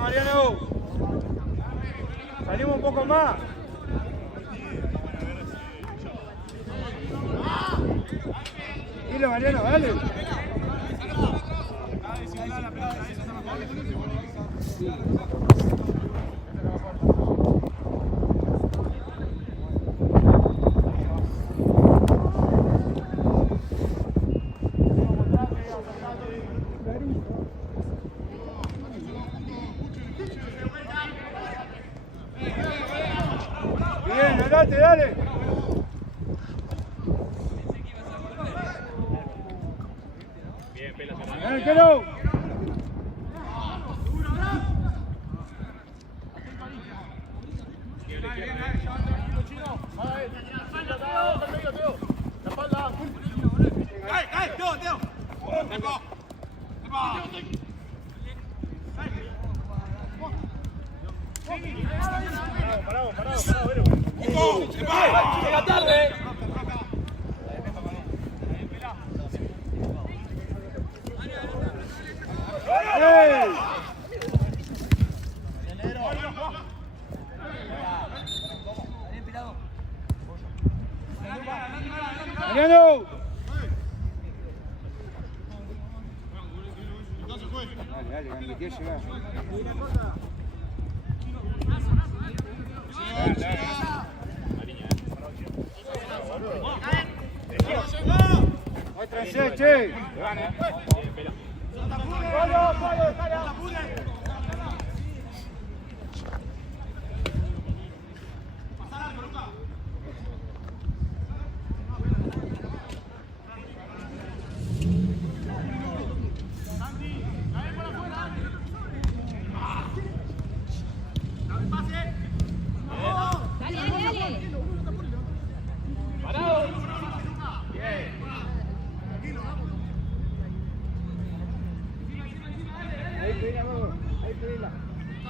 Mariano. Salimos un poco más. Dile, Mariano, dale. Bien, adelante, dale. Bien, Pela. Dale, Kelo. Llega tarde. ¡Ey! Mariano. Dale, dale, que llega. Otra vez, che.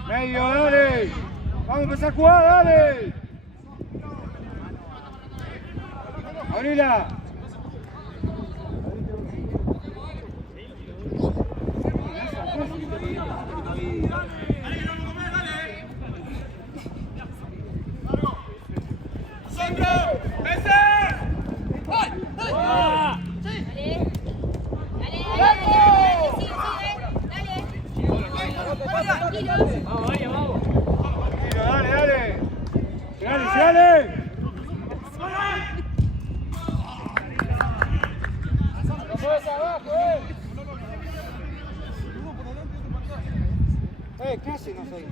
Medio, dale. Vamos a empezar a jugar, dale. Abrila. ¿Qué hace? No sé.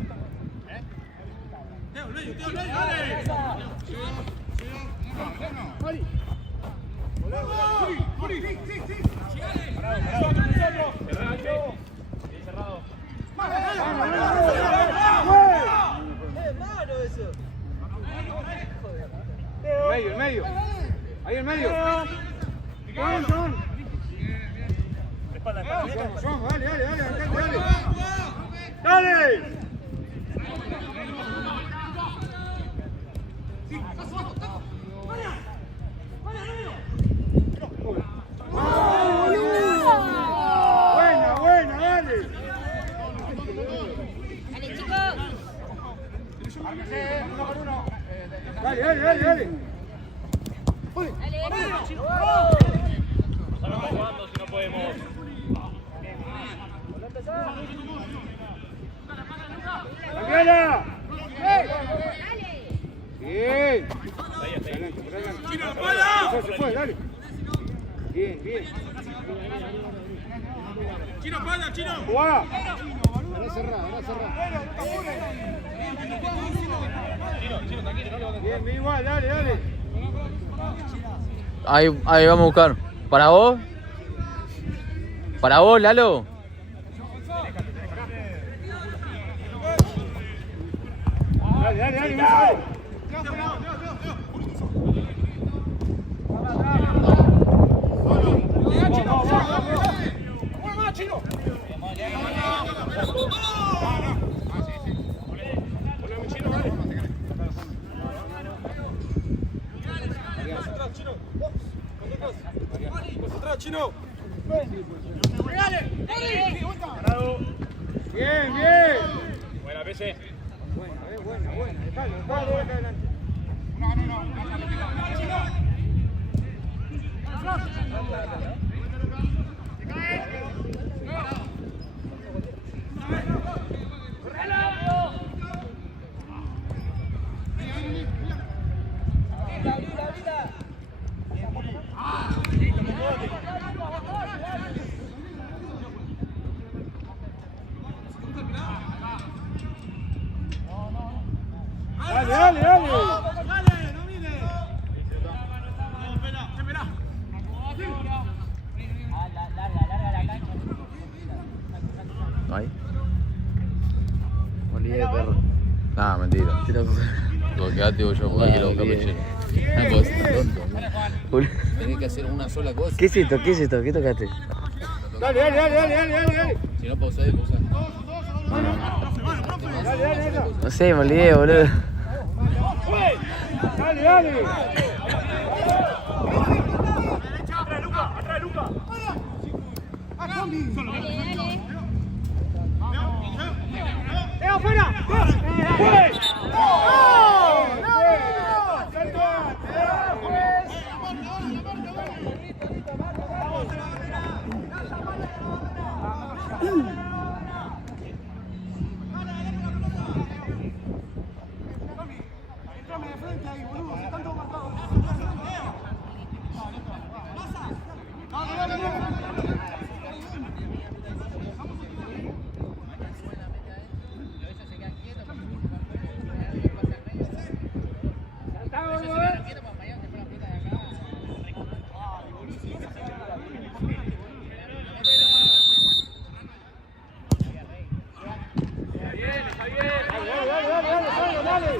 El medio. Ahí el medio. Vamos, dale. ¡Dale! Buena, dale. Dale, chicos. Dale. No sabemos cuándo, si no podemos. ¡Cambiala! Bien. Se fue, dale. Bien. Chino, pala, Chino. ¡Jugá! Ahora cerrá. Chino, tranquilo, no le vamos a... Bien, igual, dale. Ahí vamos a buscar. ¿Para vos? ¿Para vos, Lalo? Dale. Chino. Bien. PC. Buena. Dejalo adelante. Dale. Ahí. Olvidé de perro. Nah, mentira. Lo que digo yo, porque quiero buscar pechero. No puedo ser tonto. Tenés que hacer una sola cosa. ¿Qué es esto? ¿Qué tocaste? Dale. Si no pausás, pausás. Dale. No sé, me olvidé, boludo. Dale. Atrás, Luca. ¡Afuera! Dale.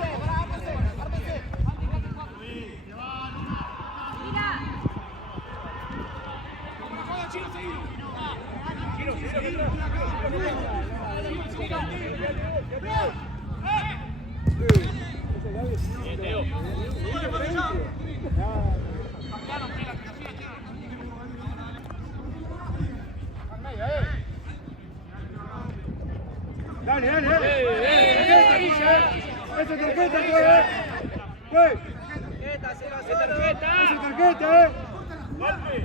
Esa tarjeta, güey. Esa tarjeta, Golpe.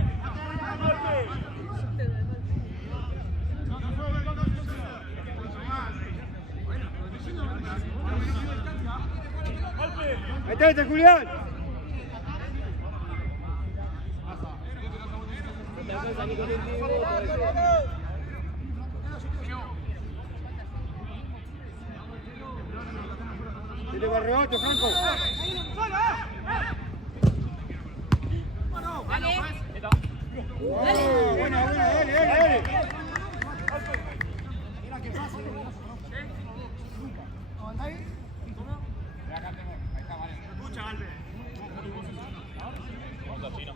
Metete, Julián. Dile barrebote, Franco. Buena, dale. Vamos a Chino.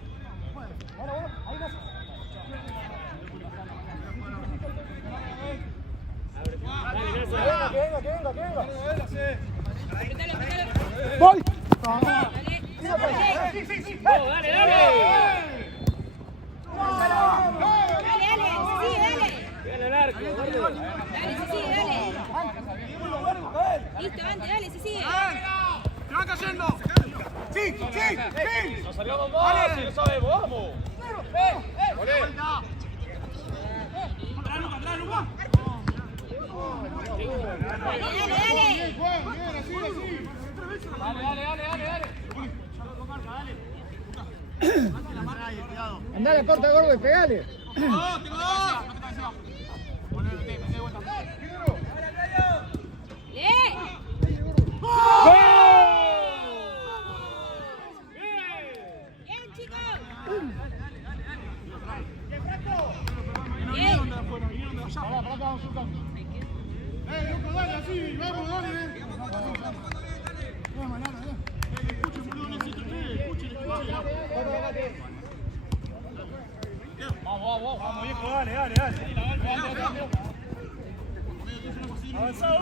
¡Voy! Listo, dale, se sigue. ¡Te van cayendo! ¡Sí! Nos salgamos más, si lo sabemos, vamos. ¡Atrás, Luca! Andale, corta, gordo, y pegale. ¡Tengo dos! Bien, chicos. Loco, dale, así, vamos, dale. Vamos, viejo, dale. Avanzado.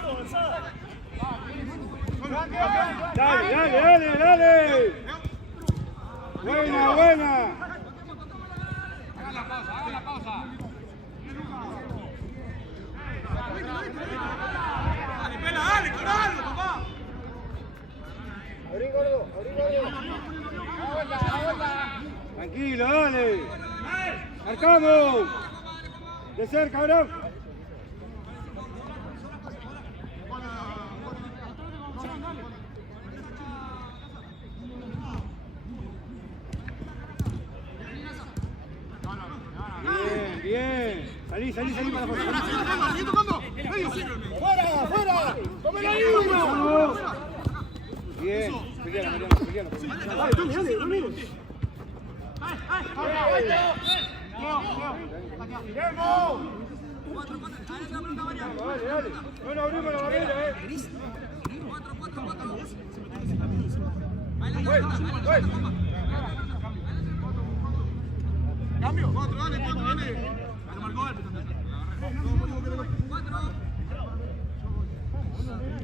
Dale. Buena. Hagan la pausa. Dale, pela, dale. Tranquilo, dale. Marcamos. De cerca, cabrón. Bien, bien. Salí para afuera. Sigue tocando. Medio. ¡Fuera, fuera! ¡Tómela ahí! ¡Vamos! Bien, pelealo. Dale, no abrimos la barrera, Cambio. 4, dale. Se marcó golpe también.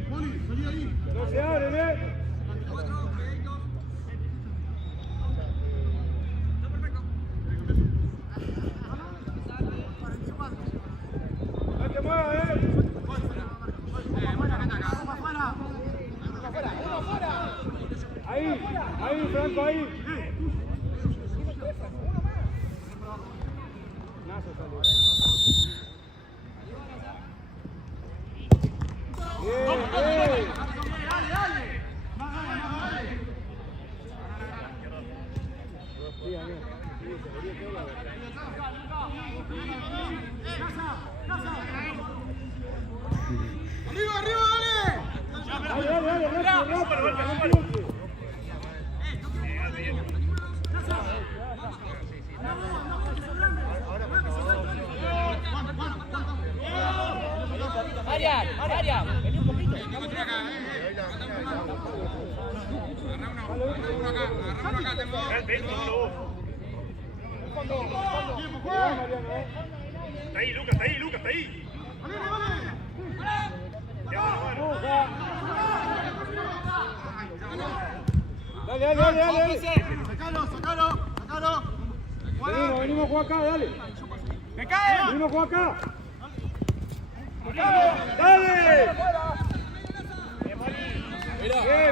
Moni, salí ahí. no se abren, No te muevas, Ahí, Franco, ahí. Bien. Arriba, Dale, rápido. Marian, vení un poquito. Está ahí, Lucas, está ahí. Dale. Sacalo. Venimos a jugar acá, dale. ¡Me cae! Venimos a jugar acá. ¡Dale!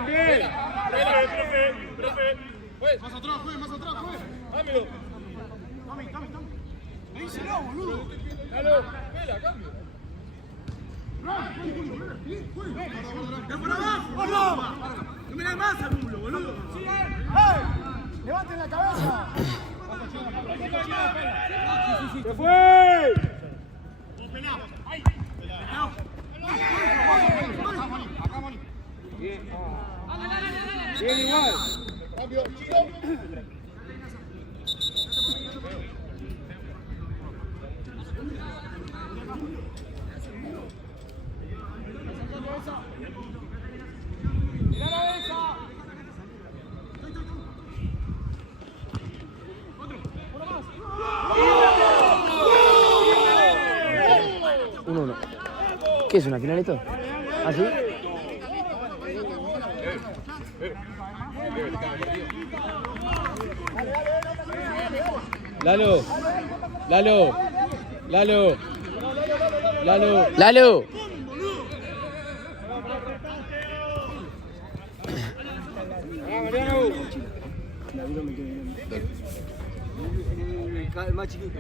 Bien. Profe. Más atrás, juez. Dámelo. Tommy. Me dice no, boludo. Dale, vela, cambio. ¡No me da más al mulo, boludo! ¡Levanten la cabeza! ¡Se fue! Bien igual. Uno. ¿Qué es una final esto? ¿Ah, sí? Lalo. El más chiquito.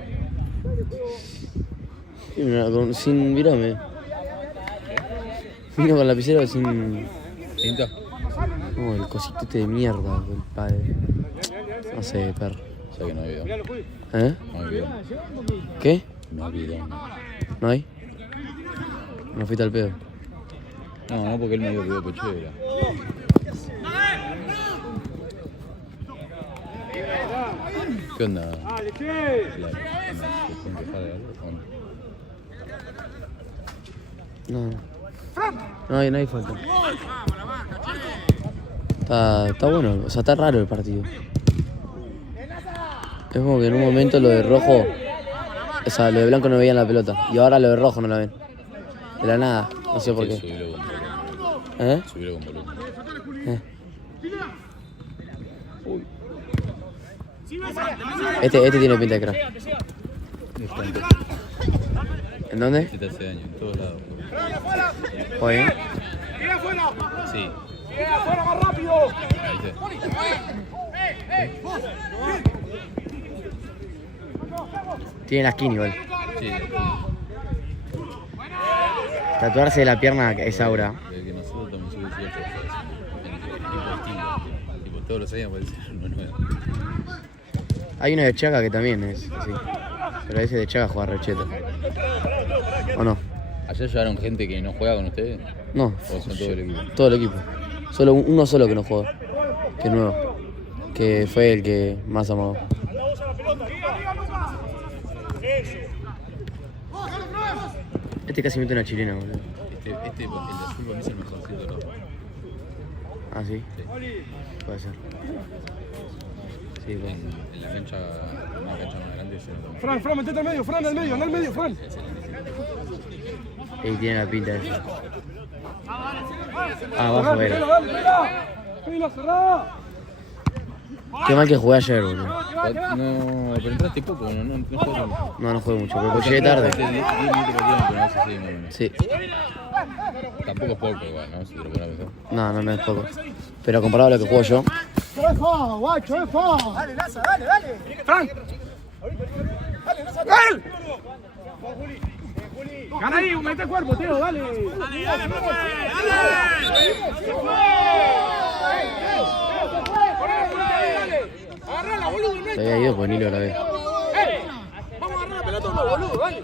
Sin virome. Vino con lapicero sin... ¿Tinta? No, el cosito de mierda, el padre. No sé, perro. O sea que no hay video. ¿Eh? No hay video. ¿Qué? No hay video. ¿No hay? ¿No fuiste al pedo? No, porque él me dio video pechera. ¿Qué onda? Dale, ¿qué? No. No hay falta. Está bueno, o sea, está raro el partido. Es como que en un momento lo de rojo, o sea, lo de blanco no veían la pelota. Y ahora lo de rojo no la ven. De la nada, no sé por qué. Subilo con volumen. ¿Eh? Subilo con volumen. Uy. Este tiene pinta de crack. ¿En dónde? Este hace años, en todos lados. ¿Juega bien? Sí. ¡Afuera, más rápido! Tiene la skin igual. Sí. Tatuarse de la pierna es aura. El que nosotros también sube 18 tipo distinto. Tipo, todos los años aparece uno nuevo. Hay uno de Chaca que también es así. Pero ese de Chaca juega recheto. ¿O no? ¿Ayer llevaron gente que no juega con ustedes? No. ¿O son todo el equipo? Todo el equipo. Solo uno solo que no juega. Que es nuevo. Que fue el que más amado. Este casi mete una chilena, boludo. El de azul para mí es el mejorcito de los. ¿Ah, sí? Puede ser. Sí, bueno. En la cancha, una cancha más grande, se nota. Fran, metete al medio, Fran, al medio, anda al medio, Fran. Ahí tiene la pinta de eso. Ah, va afuera. ¡Pila, cerrada! Qué mal que jugué ayer, boludo. No, pero entraste poco, no juego. No jugué mucho, pero llegué tarde. 10 minutos partido, pero no sé si muy bueno. Sí. Tampoco es poco igual, ¿no? Si te lo pones a pensar. No es poco. Pero comparado a lo que juego yo, ¡Es fa, guacho, es fa! Dale, Laza, dale. ¡Fran! ¡Dale! ¡Gana ahí, mete cuerpo, Teo, dale! ¡Agarrala, boludo! se había ido pues ni lo grabé. ¡Vamos a agarrar la pelota, boludo, dale!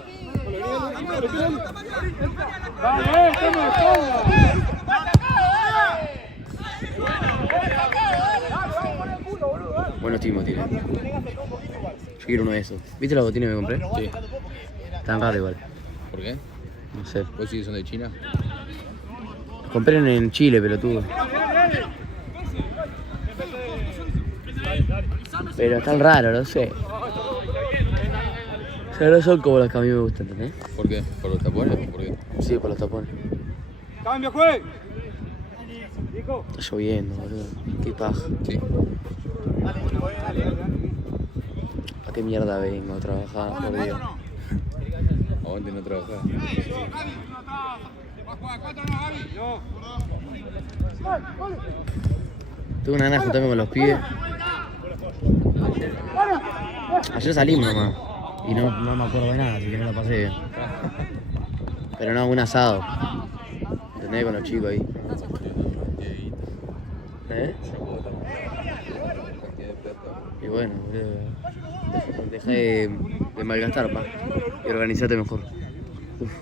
Buenos timos tiene. Yo quiero uno de esos. ¿Viste los botines que me compré? Sí. Están raros igual. ¿Por qué? No sé. ¿Vos sí que son de China? Los compré en Chile, pelotudo. Pero están raros, no sé. O sea, no son como los que a mí me gustan, ¿entendés? ¿Por qué? ¿Por los tapones o por qué? Sí, por los tapones. ¡Cambio, juez! Está lloviendo, boludo. Qué paja. Sí. ¿A qué mierda vengo a trabajar, por Dios? Aguante no trabajar. Tengo una gana de juntarme con los pibes. Ayer salimos nomás. Y no me acuerdo de nada, así que no la pasé bien. Pero no, un asado. ¿Entendés? Con los chicos ahí. ¿Eh? Y bueno, boludo. Dejá de malgastar, pa. Y organizate mejor. Uf.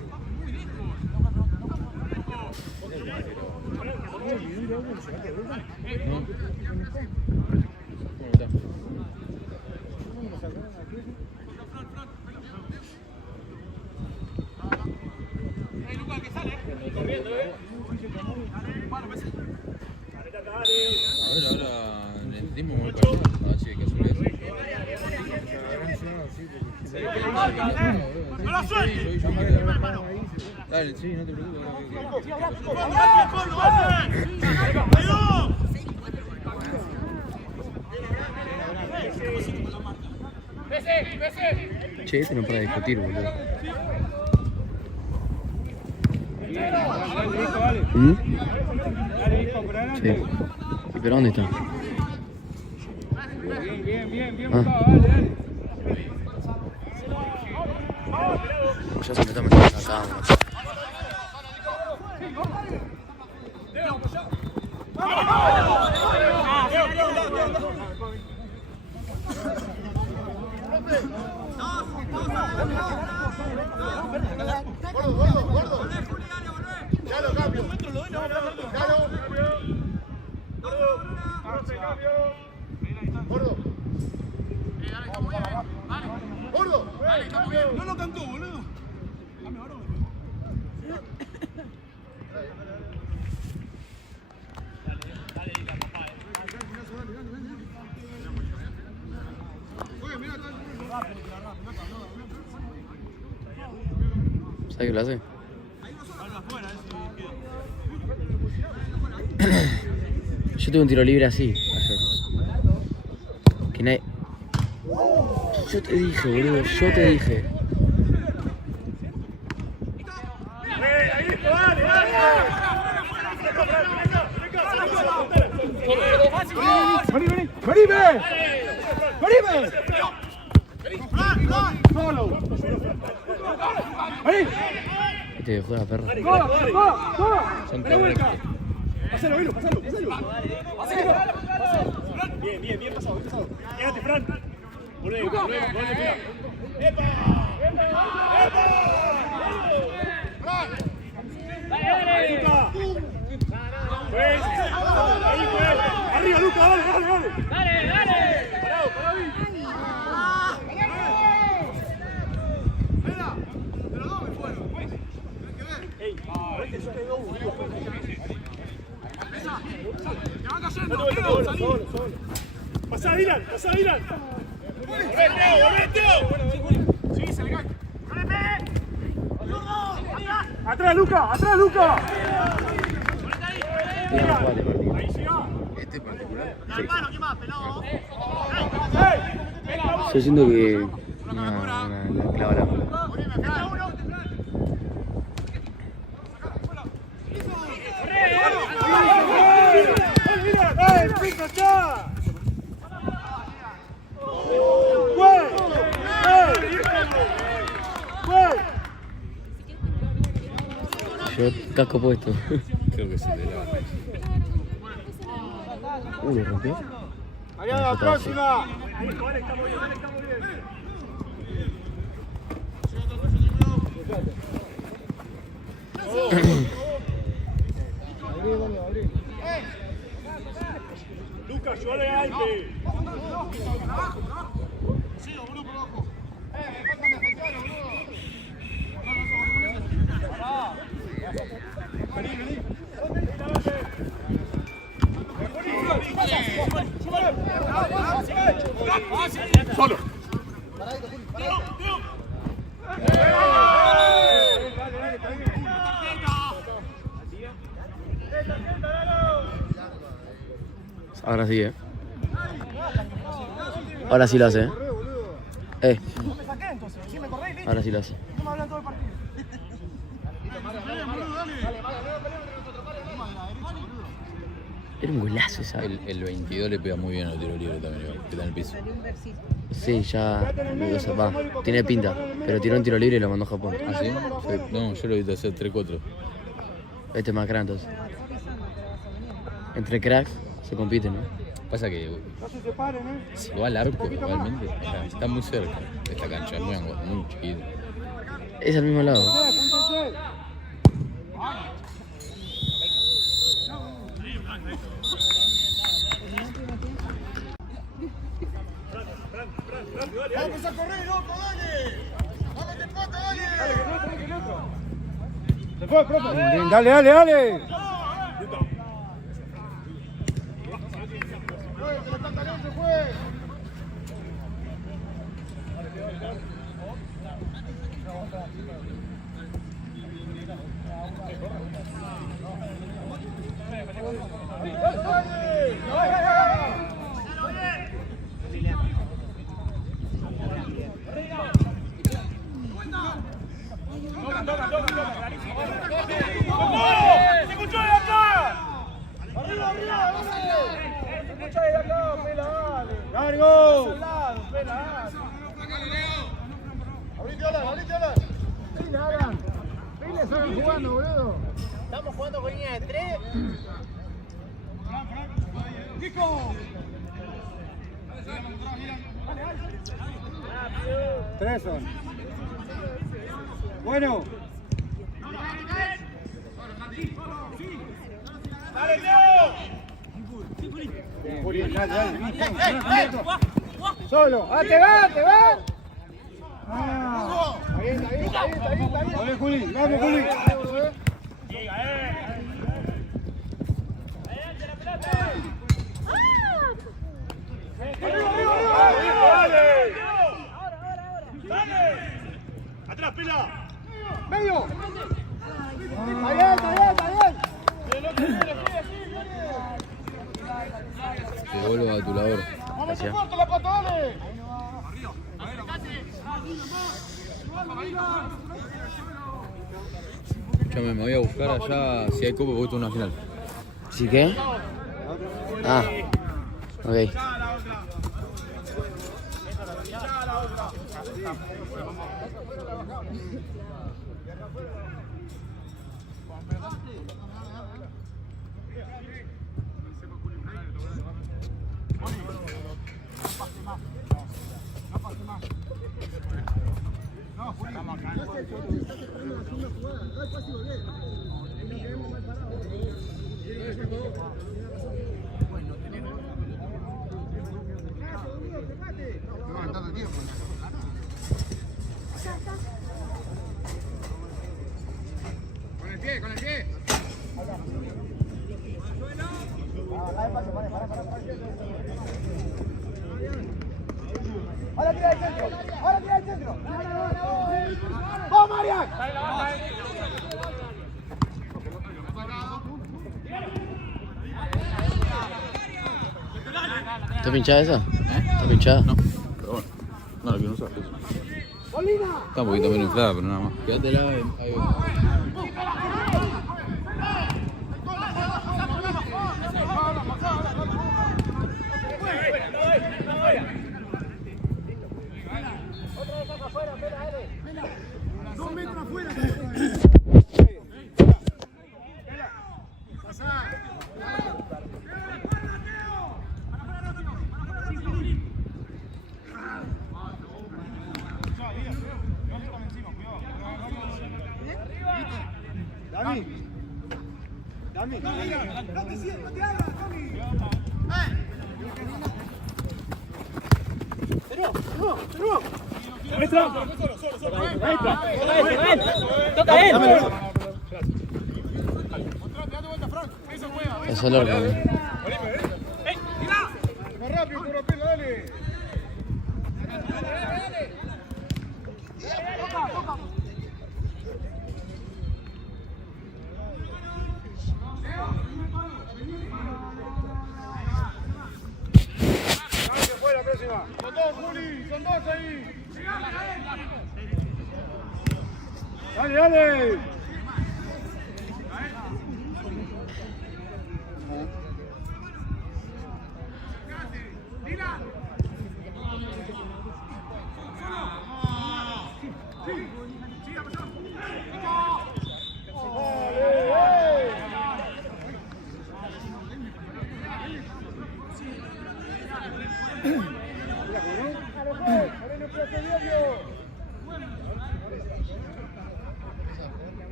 Ahora entendimos muy partido. Ah, sí, que azul es. Dale, sí, no te preocupes. Che, ese no para discutir, boludo. ¿Mm? Sí. ¿Y pero dónde está? Ah. Ya se me está metiendo acá, macho. No lo cantó, boludo. ¿Sabes qué lo hace? Yo tuve un tiro libre así ayer. Que nadie... Yo te dije, boludo, yo te dije. Vení, vení. ¡Venime! ¡Venime! ¡Solo! ¡Vení! Este que juega perro. Son correctos. Pasalo, Vilo, pasalo. Bien pasado. Quédate, Fran. Volvé, cuidado. ¡Epa! ¡Luca! Ahí, arriba, Luca, dale. Parado ahí. Solo. Pasá, Dylan. ¡Volvete! Sí, se le cae. ¡Atrás, Luca! Ahí llega. Este en particular. Yo siento que... la clava la bola. ¡Pica acá! Yo casco puesto. Creo que se le da. ¿Lo rompió? ¡Allá la próxima! Lucas, ayúdale a Alpe. Solo. Ahora sí, Ahora sí lo hace, Ahora sí lo hace. Era un golazo esa. El 22 le pega muy bien al tiro libre también, que está en el piso. Sí, ya va. Tiene pinta, pero tiró un tiro libre y lo mandó a Japón. ¿Ah, sí? No, yo lo he visto hacer 3-4. Este es más crack entonces. Entre cracks se compiten, ¿no? Pasa que si va al arco, realmente, o sea, está muy cerca. Esta cancha es muy chiquita. Es al mismo lado. ¡Vamos a correr, loco, dale! ¡Vamos de pata, dale! Se fue, profe. Dale. Se fue. ¡Largo! Estamos jugando con línea de 3. ¡Nico! 3 son. Bueno. ¡Dale, Juli! Dale. Solo. ¡Te va! Ahí está. Dale, Juli. Vamos, Juli. ¡Dale! ¡Atrás, pila! ¡Medio! ¡Está bien! Te devuelvo a tu labor. Gracias. ¡La pata, dale! Escuchame, me voy a buscar allá si hay copa porque esto es una final. ¿Sí qué? Ah, ok. Con el pie, con el pie. Ahora tira el centro. Ahora tira el centro. ¡Vamos, Marian! ¿Está pinchada esa? ¿Está pinchada? No, pero bueno. No la quiero usar. Está un poquito menos inflada, pero nada más. Quédatela ahí. Dami. Dami. No te sientas, no te hagas, Dami. ¡Toca él! Eso es el orden. Más rápido, puro pelo, dale. Fuera, próxima. Son dos, Juli, son dos ahí. Dale, dale.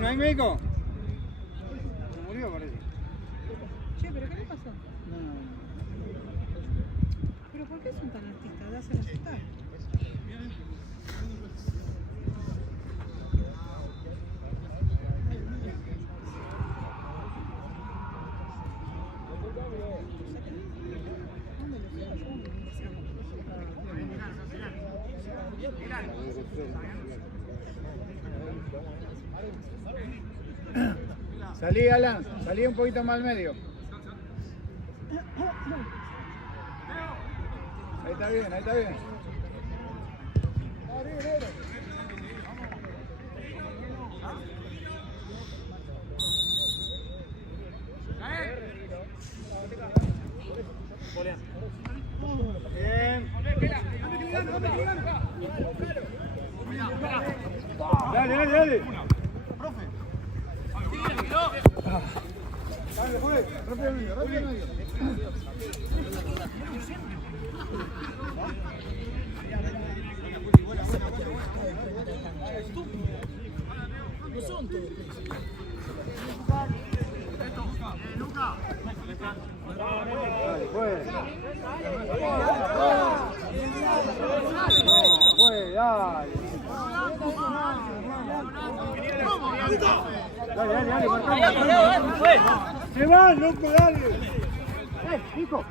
¿No hay médico? Se murió, parece. Che, ¿pero qué le pasó? No. ¿Pero por qué son tan artistas? ¿De hacer asustar? Salí, Alan, salí un poquito más al medio. Ahí está bien, ahí está bien. Bien. Dale, dale, dale. Dale, juegue. Rápido al medio, rápido al medio. No son todos. Dale, juegue. Juegue, dale. Dale, dale, dale. Se van, loco, dale. Hijo.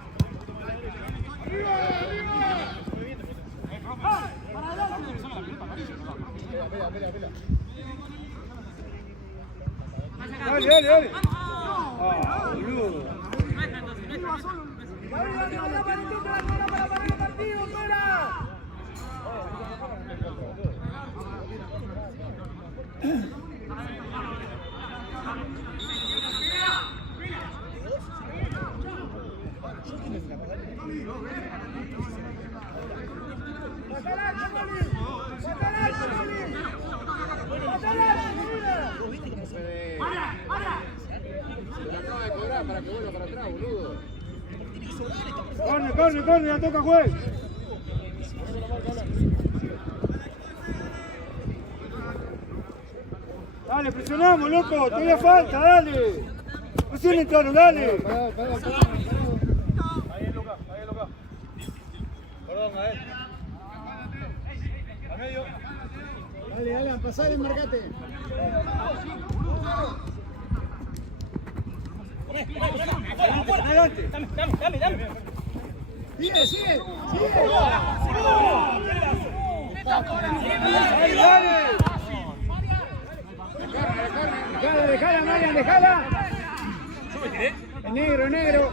Dale, dale, dale. Ah, boludo. para que vuelva para atrás, boludo. Corre, la toca juez. Dale, presionamos, loco, todavía falta, dale. Presionen, claro, dale. Ahí es Lucas. Perdón, a él. A medio. Dale, Alan, pasale, marcate. Adelante. Dame. Sigue. Dale. Dejala, Marian, dejala. El negro.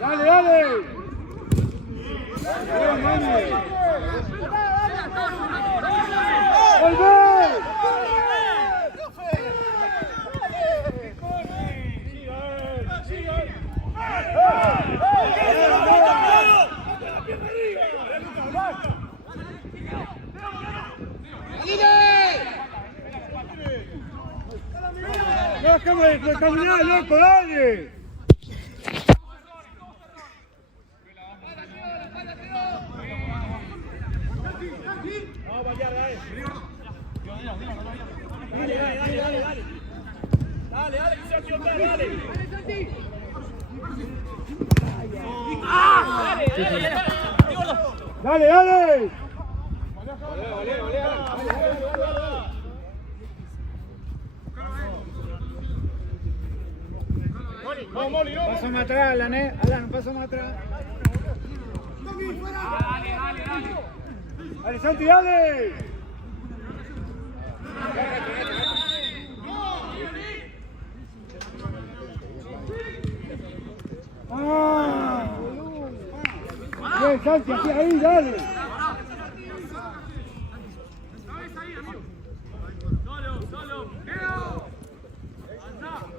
Dale. Bien, Mani. ¡Volvé! ¡Déjame de caminar, loco, dale! Vamos a bailar, dale. Dale, que sea tío, dale. ¡Dale! Vamos, Moli, vamos. Paso más atrás, Alan, paso más atrás. Dale, Santi, dale. Bien, Santi, así, ahí, dale.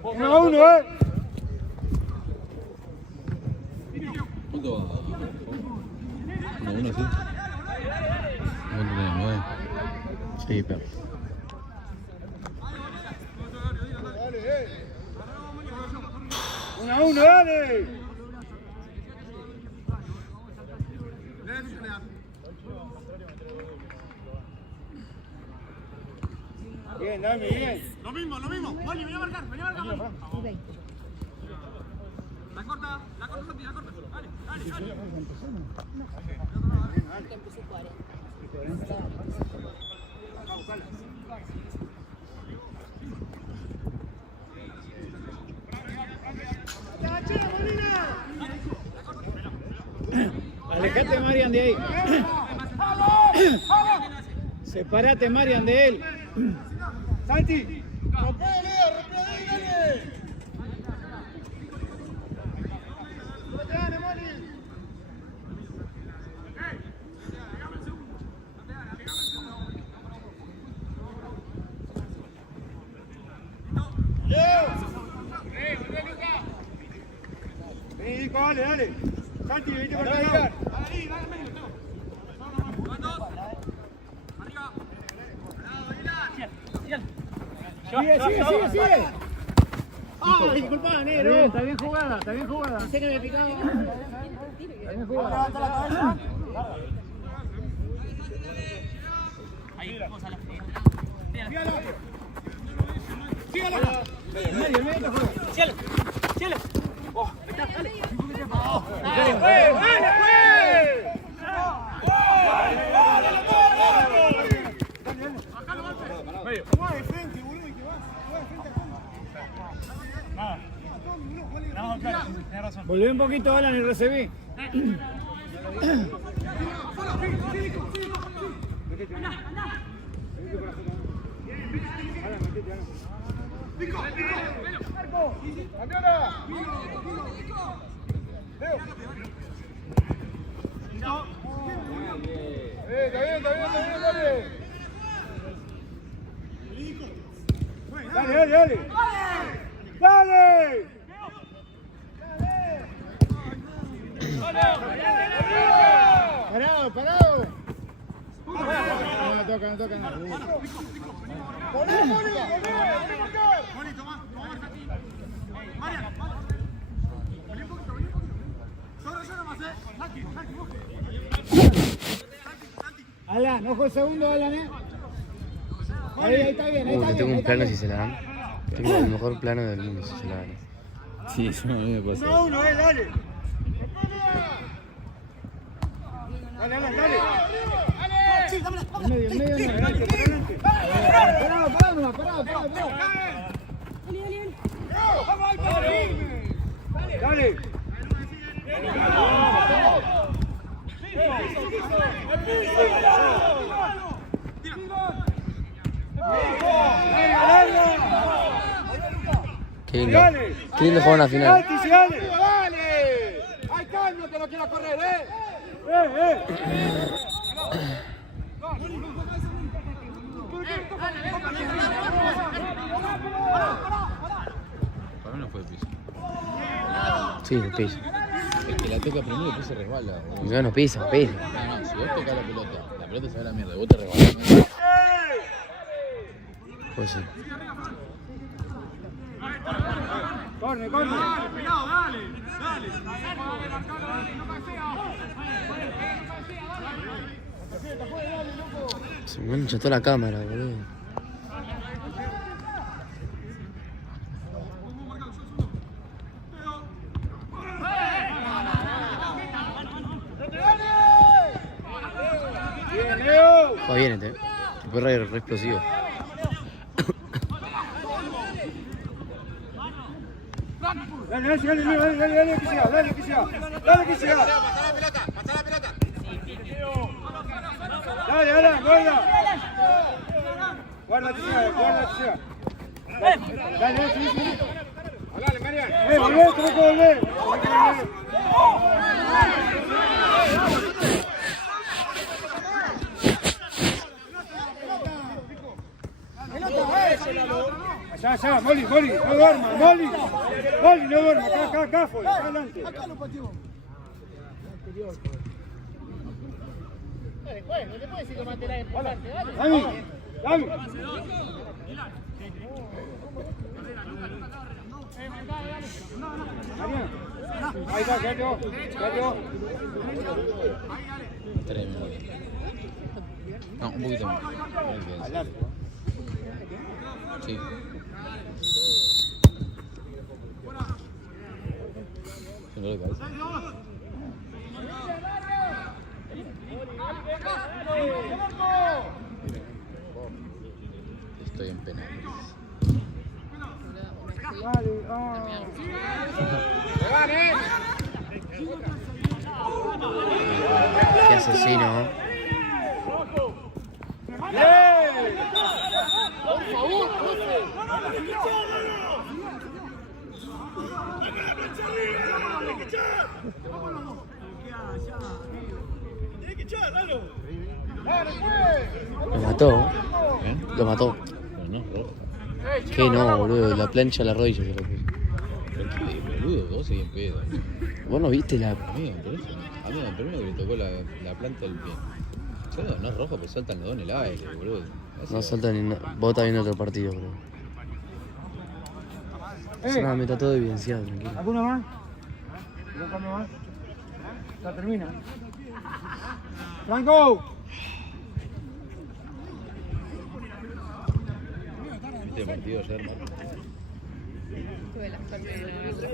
1-1, ¿Cuánto va? 1-1, sí. ¿Cuánto tenés? 9. Sí, pero. Una a uno, dale. Bien, Dami, bien. Lo mismo. Moli, vení a marcar, Moli. La corta, Santi, la corta. Dale. Alejate, Marian, de ahí. Sepárate, Marian, de él. Santi. Vení, Nico, dale. Santi, vete por acá. Sigue. Ah, disculpa, negro. Está bien jugada. Pensé que me picaba. Está bien jugada. Levanta la cabeza. Ahí, vamos a la Sígala. Cielo. Oh, dale. Volví un poquito, Alan, y recibí. Dale. Parado. no toca. ¡Poné, Moni! ¡Moni, toma! ¡Marian! ¡Vení un poquito! ¡Solo nomás, Santi, vos! Alan, ojo el segundo, Alan, Ahí está bien, ahí está bien. Tengo un plano si se la dan. Tengo el mejor plano del mundo si se la dan. Sí, eso a mí me pasa. 1-1, dale. Dale. En medio. Pará. Dale. Qué lindo. Qué lindo jugar una final. ¡Dale! ¡Hay calma que no quiera correr, Para mí no fue de piso. Sí, el piso. El que la toca primero y después se resbala. boludo. No pisa. No, si vos tocás la pelota se va a la mierda. Y vos te resbalás. Pues sí. Corre. Se me mancha toda la cámara, boludo. Bien, Leo. Juega bien este. Tipo re explosivo. Dale, que siga. Pasá la pelota. Dale, guarda. Guarda, que siga. Dale, sí. Dale, Marian. Volvé, tenés que volver. Allá, Moli, no duerma, Moli, no duerma, acá fue, acá adelante. Acá lo pateó. No te puedes decir que mate la importante, dale. Dami. Ahí está, quédate vos. 3 minutos. No, un poquito más. Sí. Un gol de cabeza. Estoy en penales. Qué asesino. Por favor, profe. Lo mató. ¿Eh? Lo mató. Pero no, rojo. ¿Qué no, boludo? La plancha a la rodilla se lo puso. Boludo, vos seguís en pedo. ¿Vos no viste la...? Amigo, pero eso. Amigo, primero que le tocó la planta del pie. Segundo, no es rojo, pero saltan los dos en el aire, boludo. No salta ni nada. Vos estás viendo otro partido, bro. No, me está todo evidenciado, tranquilo. ¿Alguno más? ¿Un cambio más? Ya termina. ¡Franco! ¿Viste el partido ayer, Marco? Tuve la suerte de ganarla.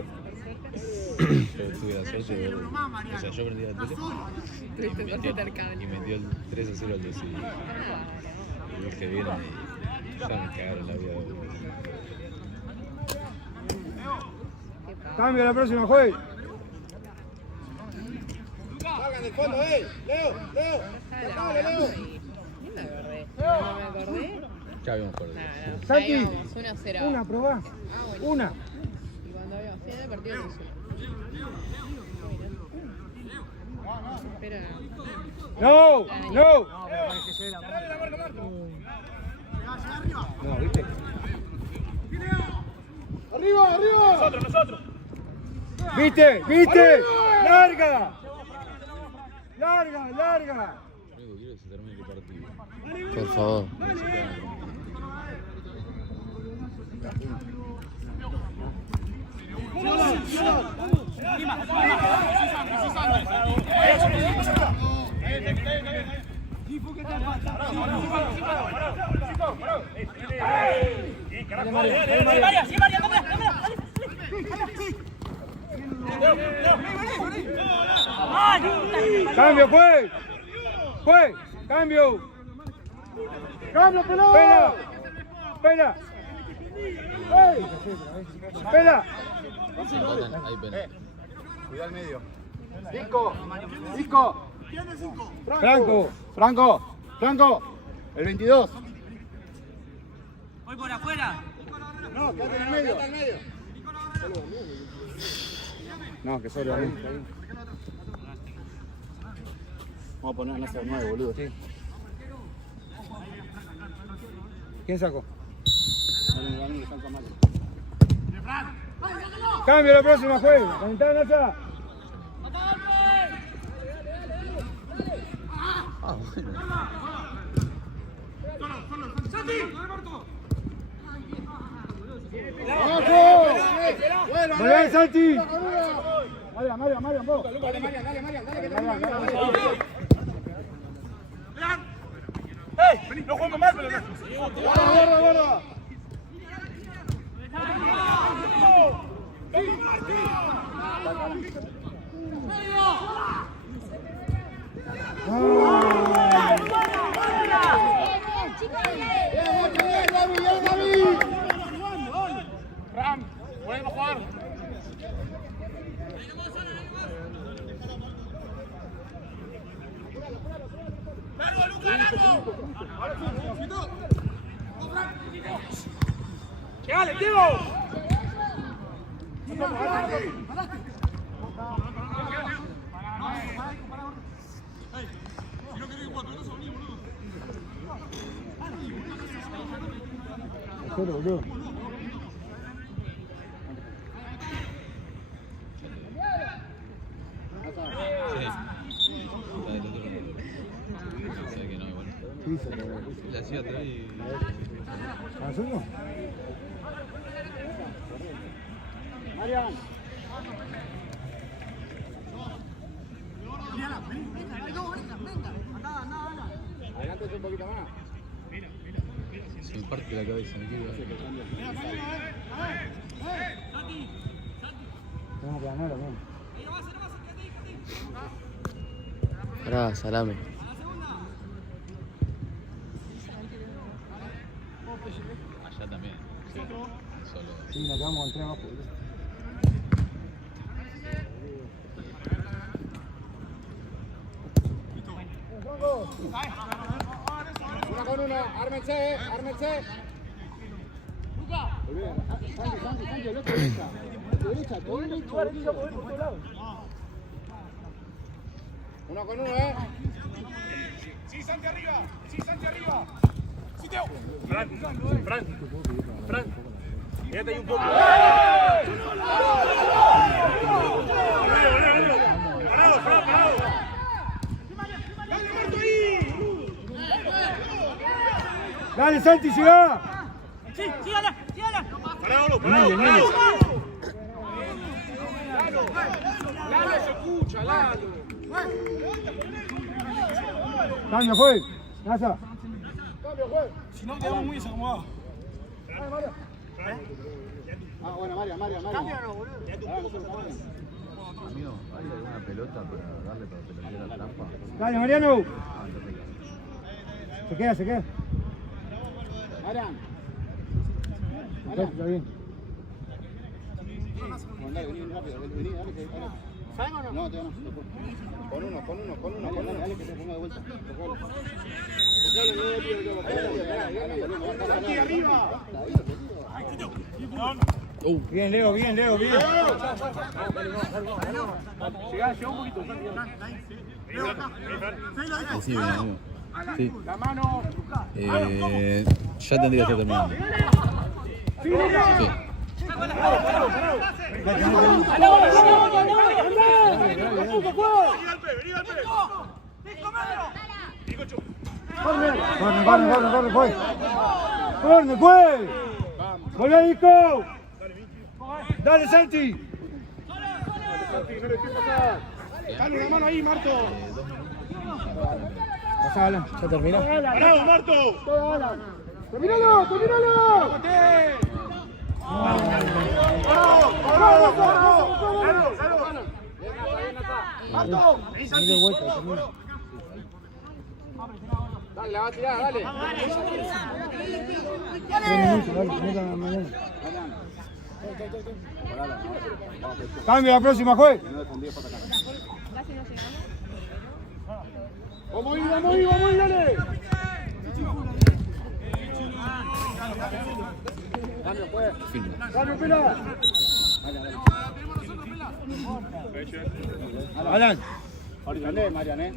Yo tuve la suerte de ver. O sea, yo prendí la tele Tuviste un partido cable. y metió el 3-0 al decidir. Y los que vieron y ya me cagaron la vida de uno. Cambio la próxima, juez. Salgan del fondo, Leo. Ni me acordé. No me acordé. Ya habíamos perdido. Santi, Ya íbamos 1-0. una, probá. Una. Y cuando habíamos fin de partido lo hizo. Espera. No. No, ¿viste? ¡Arriba! Nosotros. ¿Viste? ¡Larga! Lo único que quiero es que se termine el partido. Por favor. Cambio, juez. Juez, cambio. Cambio, pelota. Pela. Pela. Ahí pena. Cuidado al medio. Cinco. Franco. El 22. Voy por afuera. No, quédate en el medio. No, que solo a mí. Vamos a poner a Nasser 9, boludo. Sí. ¿Quién sacó? Cambio la próxima, juez. Calentá, Nasa. Ah, bueno. ¡Volvé, Santi! Marian, vos. ¡No jugamos más, pero Guarda. Fran, podemos jugar. ¡Llegale, Diego! Le hacía atrás y... ¿Azul? Marian. Adelante un poquito más. Se me parte la cabeza, me quiero. Tenemos que ganar, ¿no? Pará, salame. Allá también. Sí. Solo. Sí, nos quedamos con 3 abajo. Uno con uno, ármense. Santi, el otro derecha. Uno con uno, Sí, Santi arriba. Sí, Teo. Fran. Quédate ahí un poco. Parado. Dale, Santi, llega. Sí, sígala. Parado. Lalo se escucha, Lalo. Cambio, juez. Nasa. Si no, quedamos muy desacomodados. Bueno, Marian. Amigo, ¿hay alguna pelota para darle para pelotear la trampa? Dale, Mariano. Se queda. Marian. Está bien. Dale, vení rápido, dale. ¿Saben o no? No, te van a... Con uno. Dale, que se ponga de vuelta. Aquí arriba. Bien, Leo. Llegá un poquito. Sí, bien, amigo. Sí. La mano. Ya tendría que estar terminando. Sí. Vení, Alpe. Corre, fue. Corre, fue. Volvé, Nico. Dale, Santi. Dale una mano ahí, Marto. Pasala. ¿Ya terminó? ¡Bravo, Marto! ¡Termínalo! ¡Marto! Dale, la va a tirar, dale. Cambio la próxima, juez. Vamos ahí, dale. Cambio, pela. Alan. Marian, el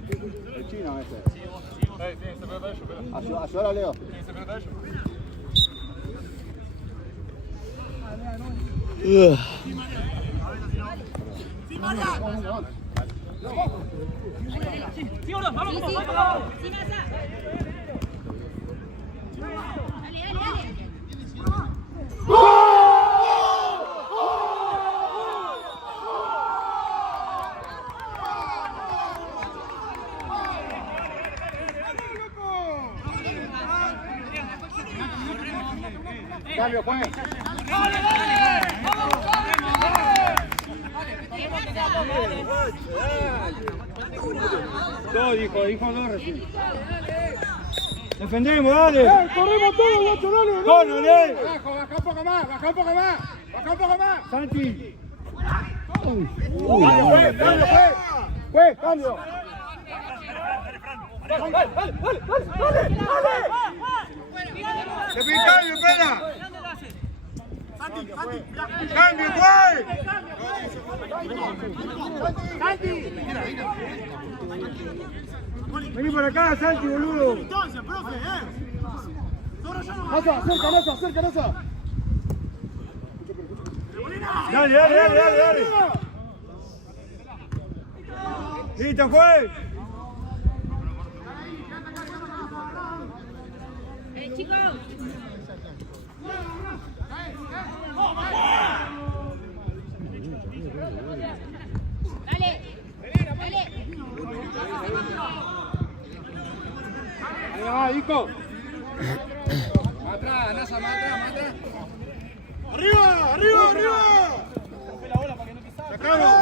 chino ese. Ayúdalo a Leo. Cambio, juez. Dijo dos recién. Defendemos, dale. Corremos todos, guacho, dale. Dale. Baja un poco más. Santi. Cambio. Se pide cambio, espera. Cambio, güey. Vení por acá, Santi, boludo. Entonces, profe, Acércate. Dale. Listo, juez. Chicos. Dale. Ahí va, Nico. Atrás, Nasa, más atrás. ¡Arriba! Sacalo.